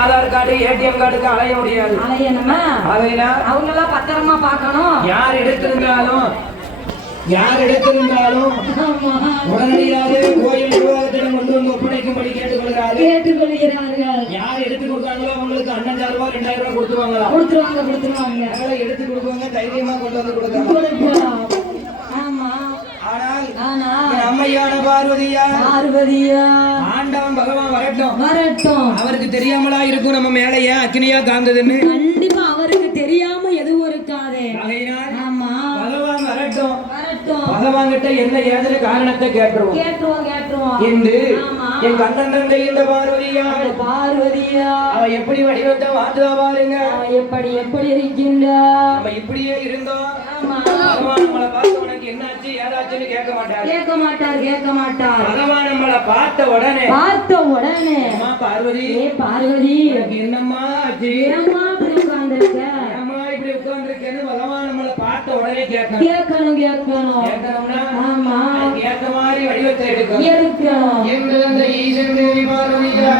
Aadhaar card ATM கார்டுக்கு அலைய முடியாது. அலையணுமா? அவங்க எல்லாம் பத்திரமா பார்க்கணும். யார் எடுத்திருந்தாலும் உடனடியாக கோயில் நிர்வாகத்திடம் கொண்டு வந்து ஒப்படைக்கும்படி கேட்டுக்கொள்கிறார்கள். யார் எடுத்து கொடுத்தாங்களோ அவங்களுக்கு 5000 ரூபாய் 2000 ரூபாய் கொடுத்துருவாங்க. எடுத்து கொடுப்பாங்க, தைரியமா கொண்டு வந்து கொடுக்கலாம். ஆனால் அம்மையான பார்வதியா ஆண்டவன் பகவான் வரட்டும். அவருக்கு தெரியாமலா இருக்கும் நம்ம மேல ஏன் அக்னியா காந்ததுன்னு. கண்டிப்பா அவருக்கு தெரியாம எதுவும் இருக்காது. பகவான் வரட்டும். பகவான் கிட்ட என்ன ஏதுன்னு காரணத்தை கேட்டுருவோம் என்று என் கண்ணன் தந்தை இந்த பார்வதியா அவ எப்படி வடிவத்தை மாற்றுவா பாருங்க. எப்படி இருக்கின்றா? நம்ம இப்படியே இருந்தோம். பகவான் நம்மளை பார்த்த உனக்கு என்னாச்சு ஏதாச்சுன்னு கேட்க மாட்டார். பகவான் நம்மளை பார்த்த உடனே அம்மா பார்வதி என்னம்மா ஆச்சு, இப்படி உட்கார்ந்துருக்கேன்னு பகவான் நம்மளை பார்த்த உடனே கேட்கணும்னா ஏத்த மாதிரி வடிவத்தை எடுக்கணும் என்று அந்த ஈசன் தேவி பார்வதியா